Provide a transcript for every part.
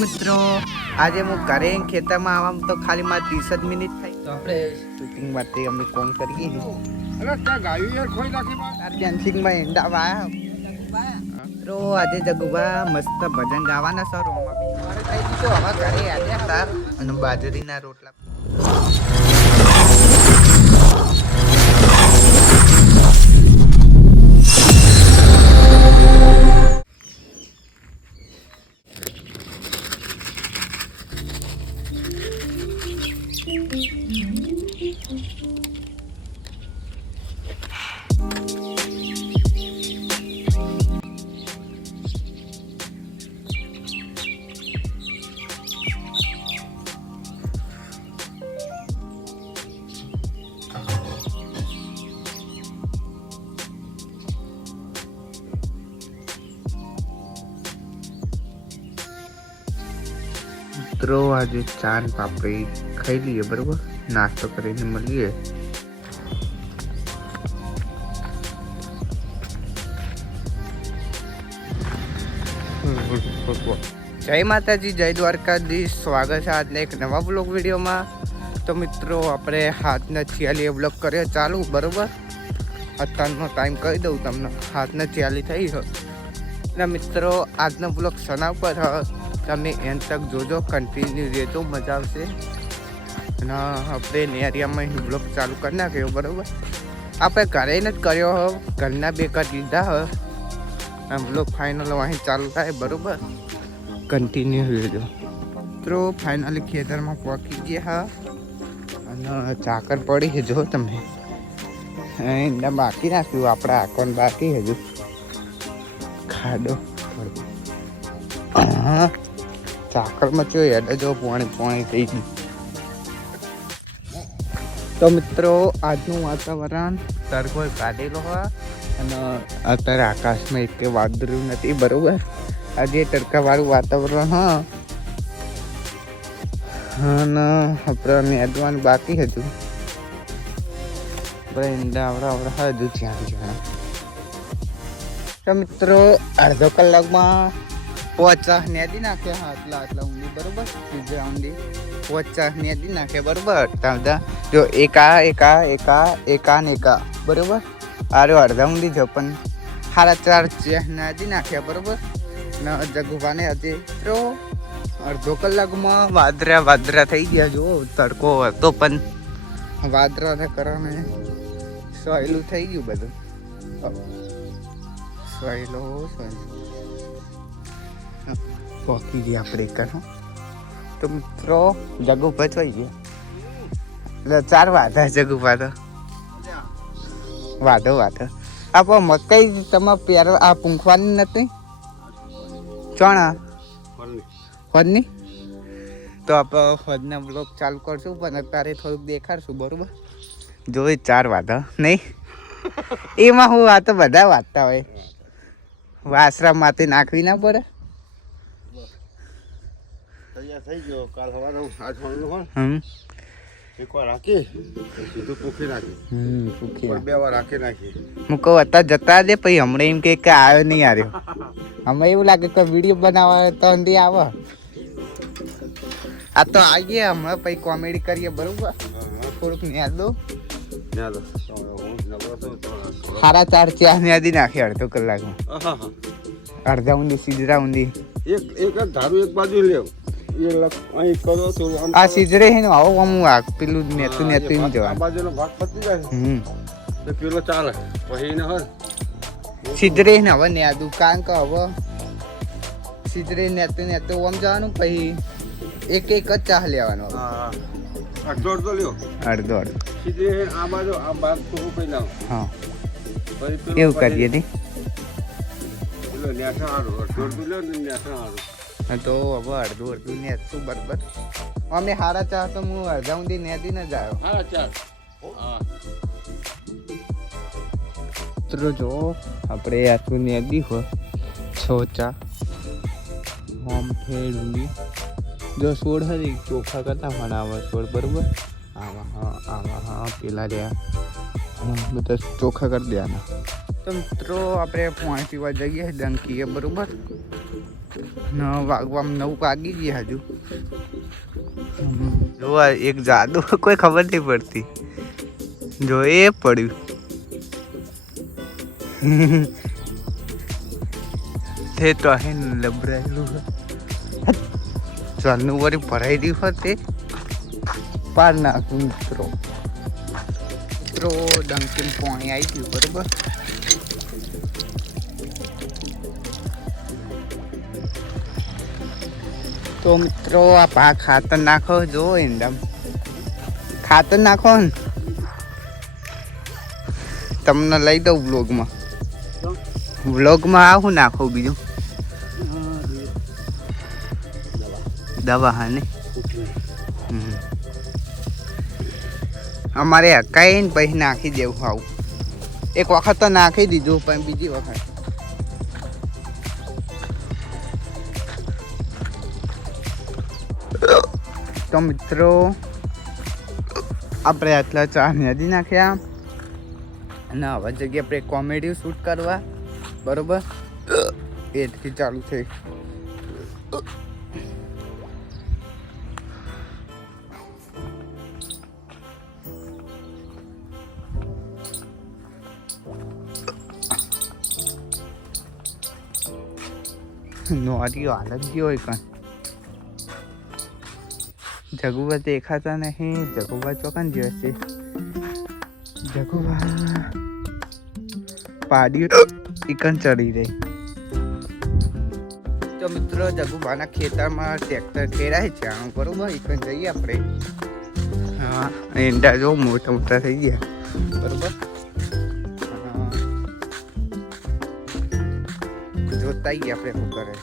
મિત્રો આજે હું ઘરે ખેતરમાં આવવામાં તો ખાલી માં 30 જ મિનિટ થઈ તો આપણે શૂટિંગ માટે અમે કોમ કરીએ અરે ત્યાં ગાયું યાર ખોઈ નાખી ડાન્સિંગમાં એંડા વાયા મિત્રો આજે જગુભા મસ્ત ભજન ગાવાના સર રોમાં થઈ ગયું હવે ઘરે આવ્યા હતા અને બાજરીના રોટલા મિત્રો આજે ચાન પાપડી ખાઈ લઈએ બરોબર નાસ્તો કરીને મળીએ જય માતાજી જય દ્વારકાધીશ સ્વાગત છે આજના એક નવા બ્લોગ વિડીયોમાં તો મિત્રો આપણે હાથના 46 બ્લોગ કર્યો ચાલુ બરોબર અત્યારનો ટાઈમ કહી દઉં તમને હાથના 46 થઈ ગયો અને મિત્રો આજનો બ્લોગ સના પર તમે એન તક જોજો કન્ટિન્યુ રહેજો મજા આવશે અને આપણે નેરિયામાં બ્લોગ ચાલુ કરી નાખ્યો બરાબર આપણે ઘરે જ કર્યો હો ઘરના બે કરી દીધા હો બ્લોગ ફાઇનલ અહીં ચાલુ થાય બરાબર કન્ટિન્યુ રહેજો તો ફાઇનલી ખેતરમાં પહોંચી ગયા અને ચાકર પડી છે જો તમે એના બાકી નાખ્યું આપણે આકોન બાકી હજુ ખાડો હા ચાકરમાં જો હેડે જો પાણી થઈ ગયું તો મિત્રો આજનું વાતાવરણ તડકો કાઢેલો હોય અને અત્યારે આકાશમાં એક વાદળું નથી બરોબર આજે તડકાવાળું વાતાવરણ હા અને આપણે નેદવાનું બાકી હજુ આપણે ઈંડા આવડા હજુ જ્યાં તો મિત્રો અડધો કલાકમાં 50 નેદી નાખ્યા આટલા ઊંડી બરોબર સીધા ઊંડી 50 નેદી નાખે બરોબર તાવદા જો એકા બરોબર આરે અડધા ઊંડી છે પણ 4.5 નેદી નાખ્યા બરોબર ને જગુભાને હજી તો અડધો કલાકમાં વાદરા થઈ ગયા જો તડકો હતો પણ વાદરાને કારણે સહેલું થઈ ગયું બધું સહેલું પોકી ગયા આપણે કરો તો મિત્રો જગુ પચવાઈ ગયા એટલે 4 વાધા જગુભા તો વાધો આ મકાઈ તમારે પ્યારો આ પૂંખવાની નથી ચણા ફળની તો આપણે ફળના બ્લોગ ચાલુ કરશું પણ અત્યારે થોડુંક દેખાડશું બરોબર જોઈ 4 વાધા નહીં એમાં હું આ તો બધા વાંચતા હોય વાસરામાંથી નાખવી ના પડે થઈ ગયો કાલ સવારે આજ ફોનનું હોય એકવાર રાખી સીધું પૂખી નાખી બે વાર રાખી નાખી હું કહું અત્યારે જતા દે પછી હમણાં એમ કે આવ્યો નહીં આવ્યો હમણાં એવું લાગે કે વિડીયો બનાવવા તો અંધી આવે આ તો આવીએ હમણાં પછી કોમેડી કરીએ બરોબર થોડુંક ન્યા દો 4.5 ન્યાદી નાખી અડધો કલાકમાં અડધા ઊંડી સીધરા ઊંડી એક ધારું એક બાજુ લેવ આ સીજરે હે ને આવો આમ પેલું નેતું જવાનું આ બાજુનો ભાગ પતી જાય તો પેલો ચાલે પછી ને હર સીજરે ને હવે ને આ દુકાન કે હવે સીજરે નેતું આમ જવાનું પછી એક જ ચાહ લેવાનો હા અડધો લ્યો અડધો સીધે આ બાજુ આ બાદ તો કઈ ના હા એવું કરીએ ને પેલો નેઠા હારું અડધો લ્યો ને નેઠા હારું તો હવે અડધું નેતું બરાબર અમે 4.5 તો હું અડધા ઊંધી નેદી ન જાયો 4.5 મિત્રો જો આપણે આટલું નેદી હોય 6 ચા હોમ ફેડ ઊંધી જો સોળ હતી ચોખા કરતા પણ આવા સોળ બરોબર આવા પેલા રહ્યા બધા ચોખા કરી દેવાના તો મિત્રો આપણે પાણી પીવા જઈએ ડંકીએ બરોબર વાગવામાં 9 વાગી ગયા હજુ. જો આ એક જાદુ કોઈ ખબર નહીં પડતી. જો એ પડ્યું. તે તો હે લબરાયેલું ચાલનું વળી ભરાઈ રહ્યું હોત તે પાર નાખું મિત્રો. ડંકીને પાણી આવી ગયું બરોબર. તો મિત્રો આ પા ખાતર નાખો. જો એમ ખાતર નાખો ને તમને લઈ દઉં વ્લોગમાં આવું નાખો બીજું દવા. હા ને અમારે હકાઈ ને પછી નાખી દેવું. આવું એક વખત તો નાખી દીધું પણ બીજી વખત તો મિત્રો આપણે આટલા ચા નદી નાખ્યા અને હવે જગ્યાએ આપણે કોમેડી શૂટ કરવા બરોબર. એથી ચાલુ થઈ. નોરી હાલત ગયો હોય કણ. જગુબા દેખાતા નહીં. જગુબા ચોકન જશે. જગુબા પાડી ઇકન ચડી રહી. તો મિત્રો જગુબાના ખેતરમાં ટ્રેક્ટર ખેરાય છે બરોબર. ઇકન જઈએ આપણે. હા એંડા જો મોટા મોટા થઈ ગયા બરોબર. જોતા આવીએ આપણે શું કરે.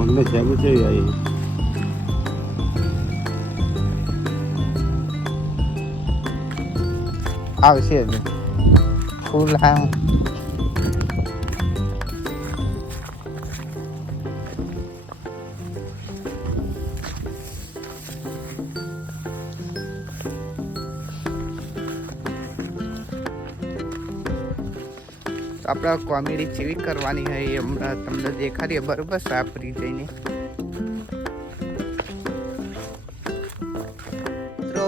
મગને જાગુ છે આઈ આવશે હજુ ફૂલ. હા આપણે કોમેડી જેવી કરવાની હોય એમ તમને દેખાડીએ બરોબર. સાપરી જઈને તો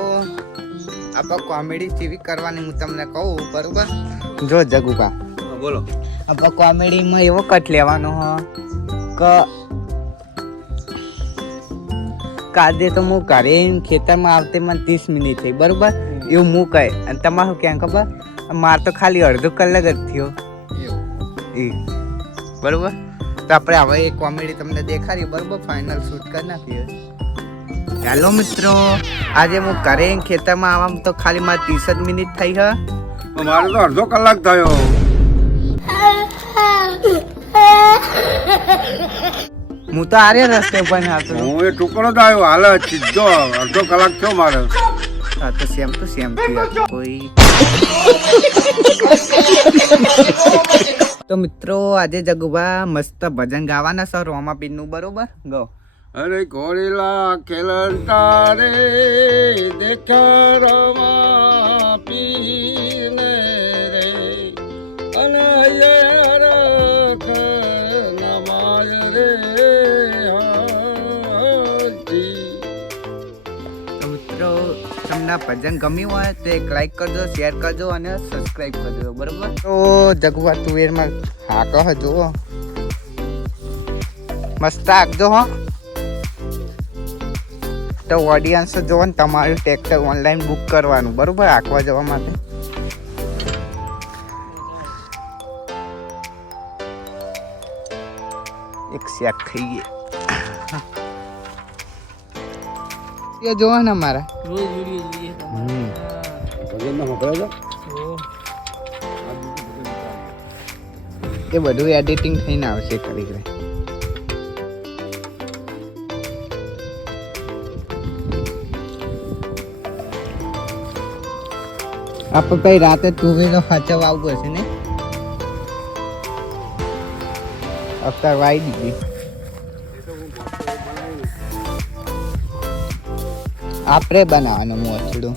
આપણે કોમેડી જેવી કરવાની હું તમને કહું બરોબર. જો જગુબા બોલો. આપણે કોમેડીમાં એવો કટ લેવાનો હ કે કાદે તો હું ઘરે ખેતરમાં આવતે મને 30 મિનિટ થઈ બરોબર. એવું હું કહે અને તમારું ક્યાં ખબર મારે તો ખાલી અડધો કલાક જ થયો બરોબર. તો આપણે હવે એ કોમેડી તમને દેખાડીએ બરોબર. ફાઇનલ શૂટ કરી નાખીએ. હેલો મિત્રો, આજે હું ઘરે ખેતરમાં આવવામાં તો ખાલી મારે 30 જ મિનિટ થઈ હ. મારે તો અડધો કલાક થયો. હું તો આરે રસ્તે પણ હતો. હું એ ટુકડો જ આવ્યો હાલ સીધો. અડધો કલાક થયો મારે. હા તો સેમ થયું કોઈ. તો મિત્રો આજે જગુબા મસ્ત ભજન ગાવાના છે રોમાપીર નું બરોબર. ગો. અરે ઘોડીલા ખેલન તારે દેખા રમા પીને રે અને યરખ નમાય રે હાજી. તો મિત્રો તમને ભજન ગમ્યું હોય તો એક લાઈક કરજો, શેર કરજો અને સબસ્ક્રાઇબ કરજો બરોબર. તો જગુબા તુવેરમાં હાકો હજો મસ્ત હાકજો હો. તો ઓડિયન્સ જો ને તમારું ટ્રેક્ટર ઓનલાઈન બુક કરવાનું બરોબર હાંકવા જવા માટે. એક શેક થઈ ગઈ જોવા ને મારા રોજ વિડિયો જોઈએ ભજન ના મોકલે તો એ બધું એડિટિંગ થઈને આવશે કરી કરે. આપણે કઈ રાતે તુવેરો ખાચવા આવવું હશે ને અત્યારે વાઈ દીધી. આપણે બનાવવાનું મોચડું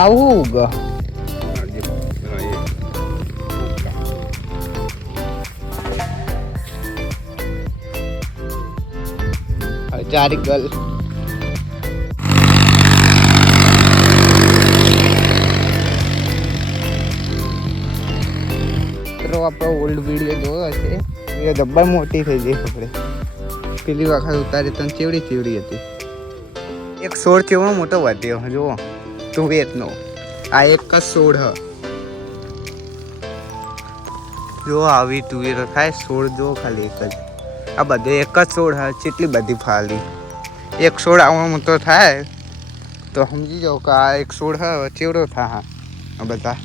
આવું ગ ચારી ગલ આપણો ઓલ્ડ વિડીયો જોયો હશે એ જબ્બર મોટી થઈ ગઈ આપણે પેલી વખત ઉતારી તને ચેવડી હતી. એક છોડ કેવો મોટો વધ્યો જુઓ તુવેરનો. આ એક જ છોડ હ જો આવી તુવેરો થાય છોડ જો ખાલી એક જ. આ બધે એક જ છોડ હ કેટલી બધી ફાલી. એક છોડ આવો મોટો થાય તો સમજી જાઓ કે આ એક છોડ હ ચેવડો થાય આ બધા.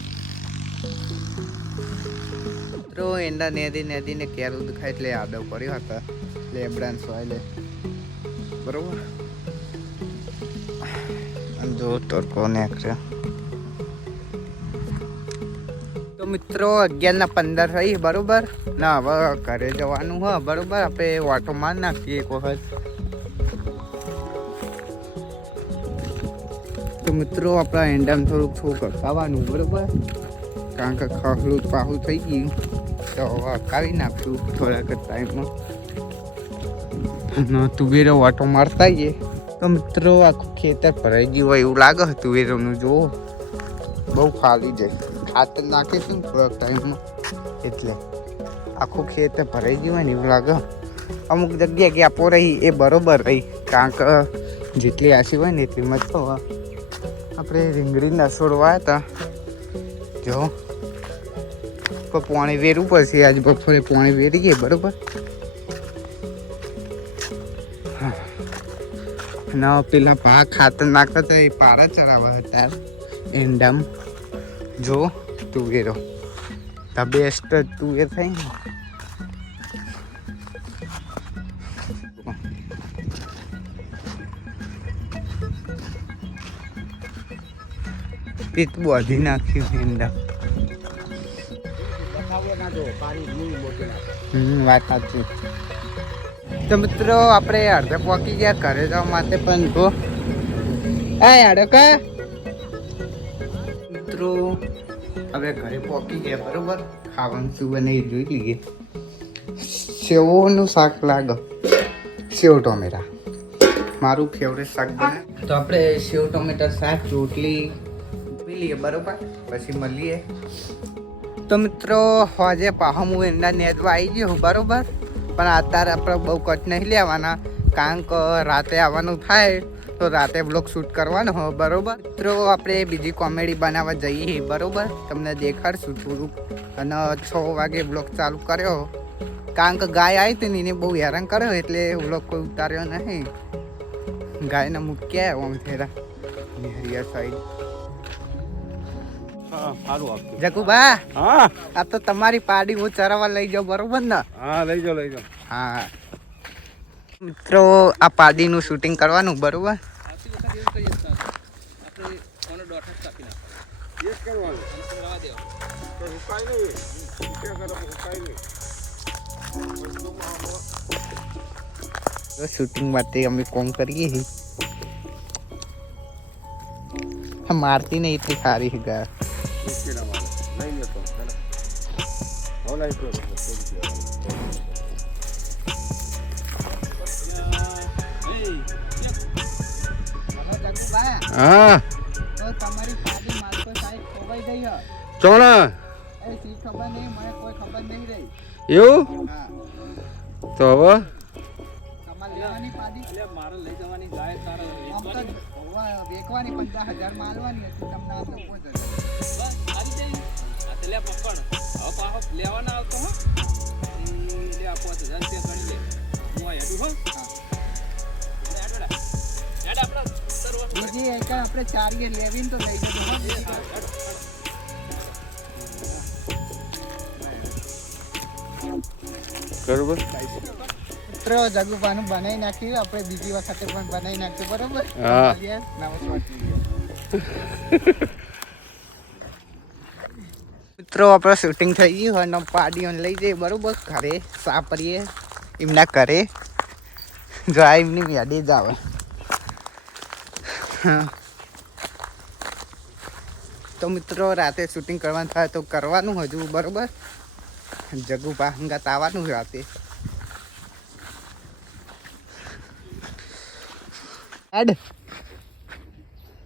તો એંડા નેદીને કેરું દુખાય એટલે આદવ પડ્યો હતા લેબડાન સોયલે બરોબર. જો તડકો નીકળ્યો તો મિત્રો 11:15 થઈ બરોબર ના હવે ઘરે જવાનું હ બરોબર. આપણે વાટો માર નાખીએ એક વખત. તો મિત્રો આપણા એંડામાં થોડુંક છોકર ખાવાનું બરોબર કારણ કે ખહલું પાહું થઈ ગયું તો હવે હકાવી નાખશું થોડાક ટાઈમમાં. તુવેરો વાટો મારતા આવીએ તો મિત્રો આખું ખેતર ભરાઈ ગયું હોય એવું લાગે તુવેરોનું. જો બહુ ખાલી જાય ખાતર નાખીશું ને થોડાક ટાઈમમાં એટલે આખું ખેતર ભરાઈ ગયું હોય ને એવું લાગે. અમુક જગ્યાએ ગેપો રહી એ બરોબર રહી કારણ કે જેટલી આશી હોય ને એટલી મત આપણે રીંગણીના છોડ વાયા હતા. જો પાણી વેરવું પડશે આજ બપોરે પાણી વેરીએ બરોબર. ના પેલા ભા ખાતર નાખતા હતા એ પારા ચરાવવા હતા એંડામ. જો તુવેરો ધ બેસ્ટ તુવેર થઈ ને પીત બોધી નાખ્યું એંડા. વાત સાચી. તો મિત્રો આપણે અડધે પહોંચી ગયા ઘરે જવા માટે પણ જો મિત્રો હવે ઘરે પહોંચી ગયા બરોબર. ખાવાનું શું બનાવી જોઈ લઈએ. સેવનું શાક લાગે સેવ ટોમેટા મારું ફેવરેટ શાક બને. તો આપણે સેવ ટોમેટા શાક રોટલી પી લઈએ બરોબર પછી મળીએ. તો મિત્રો આજે પાહો હું એના નેદવા આવી ગયો બરોબર પણ અત્યારે આપણે બહુ કટ નહીં લેવાના કારણ કે રાતે આવવાનું થાય તો રાતે બ્લોગ શૂટ કરવાનો હોય બરોબર. મિત્રો આપણે બીજી કોમેડી બનાવવા જઈએ બરોબર તમને દેખાડશું થોડુંક. અને 6 વાગે બ્લોગ ચાલુ કર્યો કારણ કે ગાય આવી હતી ને એને બહુ હેરાન કર્યો એટલે બ્લોગ કોઈ ઉતાર્યો નહીં. ગાયને મૂક્યા આમ ફેરા હરિયા સાઈડ. જગુબા આ તો તમારી પાડી હું ચરાવવા લઈ જાઉં બરોબર ને. હા લઈ જાઓ. હા મિત્રો આ પાડીનું શૂટિંગ કરવાનું બરોબર. શૂટિંગ માટે અમે કોમ કરીએ મારતી નહીં એટલી સારી ગયા. હા તો તમારી પાડી માલકો સાહેબ ખોવાઈ ગઈ હે. ચોણા એ સી ખબર નહીં મને કોઈ ખબર નહીં રહી. એવું હા તો હવે તમારે લેવાની પાડી એટલે મારે લઈ જવાની ગાય તારે વેચવાની 50,000 માલવાની હતી તમને આ લોકો જ બસ આવી જઈ આ લે પકડ હવે પાહો લેવાના આવતો હો લે આ 5000 રૂપિયા ગણી લે હું આ હેડું હો હા હેડ આપણે બીજી એક આપણે ચારીએ લેવીને તો લઈ જજો બરોબર મિત્રો જગુબાનું બનાવી નાખ્યું આપણે બીજી વખતે પણ બનાવી નાખ્યું બરોબર હા. મિત્રો આપણે શૂટિંગ થઈ ગયું અને પાડીઓને લઈ જઈએ બરોબર ઘરે સાપરીએ એમના ઘરે જો આ એમની યાદી જ આવે તો મિત્રો રાતે શૂટિંગ કરવાનું થાય તો કરવાનું હજુ બરોબર જગુભા હંગાત આવવાનું રાતે એડ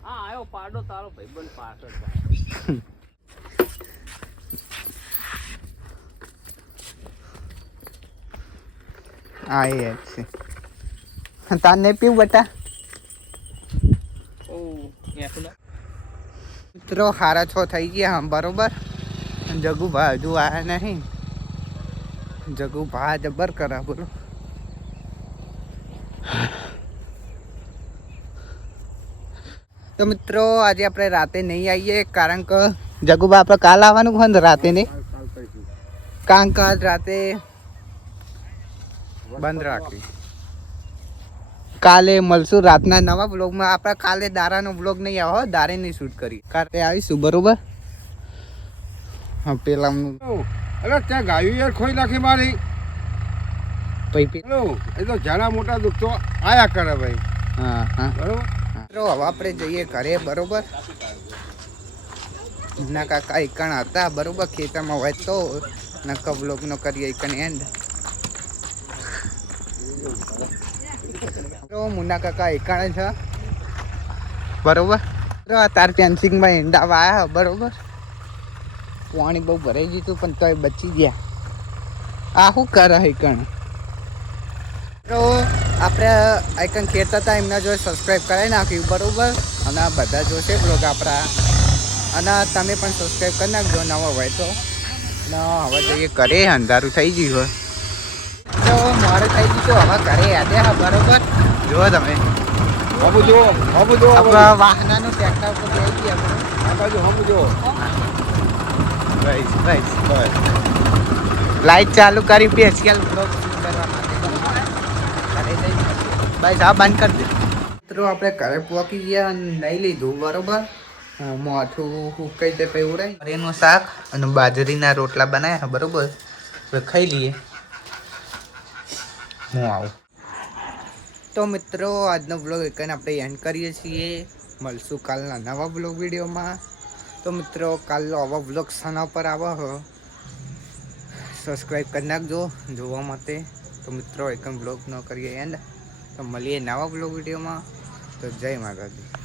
હા આયો પાડો તારો ભાઈબંધ પાછળ હા એ છે તાર નહીં પીવું બટા ઓ એકલો મિત્રો હારા 6 થઈ ગયા હમ બરોબર જગુભા હજુ આયા નહીં જગુભા જબર કરા બોલો તો મિત્રો આજે આપણે રાતે નહીં આવીએ કારણ કે જગુભા આપણે કાલ આવવાનું હોય ને રાતે નહીં કારણ કે આજ રાતે બંધ રાખી કાલે મળશું રાતના નવા બ્લોગમાં આપણે કાલે દારાનો બ્લોગ નહીં આવો દારે નહીં શૂટ કરી કાલે આવીશું બરોબર હા પેલા અરે ત્યાં ગાયું યાર ખોઈ નાખી મારી પૈપી હેલો એ તો ઝાડા મોટા દુઃખ તો આયા કરે ભાઈ હા હા બરોબર મિત્રો હવે આપણે જઈએ ઘરે બરોબર ના કાકા એકણ હતા બરોબર ખેતરમાં હોય તો નકા બ્લોગનો કરીએ એકણ એન્ડ તો મુન્ના કાકા એકણ છે બરોબર તો તાર પેન્સિંગમાં ઈંડા વાયા બરોબર પાણી બહુ ભરાઈ ગયું હતું પણ તોય બચી ગયા આ શું કરે એકણ તો આપણે આઈકન ખેડતા હતા એમના જોડે સબસ્ક્રાઈબ કરાવી નાખ્યું બરોબર અને બધા જોશે બ્લોગ આપણા અને તમે પણ સબસ્ક્રાઈબ કરી નાખજો નવા હોય તો ને હવે જઈએ ઘરે અંધારું થઈ ગયું હોય તો મોડું થઈ ગયું તો હવે ઘરે યાદે હા બરોબર જુઓ તમે હબુ જો વાહનાનું ટ્રેક્ટર ઉપર જઈ ગયા આ બાજુ હબુ જો બસ બસ લાઈટ ચાલુ કરી સ્પેશિયલ બ્લોગ કરવા માટે ભાઈ આ બંધ કરી દે મિત્રો આપણે ઘરે પહોંચી ગયા અને લઈ લીધું બરોબર મોઠું હુકાઈ જાય પછી ઉડાય એનું શાક અને બાજરીના રોટલા બનાવ્યા બરોબર હવે ખાઈ લઈએ હું આવું તો મિત્રો આજનો બ્લોગ એકને આપણે એન્ડ કરીએ છીએ મળશું કાલના નવા બ્લોગ વિડીયોમાં તો મિત્રો કાલનો આવા બ્લોગ શાના પર આવો સબસ્ક્રાઈબ કરી નાખજો જોવા માટે તો મિત્રો એકમ બ્લોગ ન કરીએ એન્ડ તો મળીએ નવા બ્લોગ વિડીયોમાં તો જય માતાજી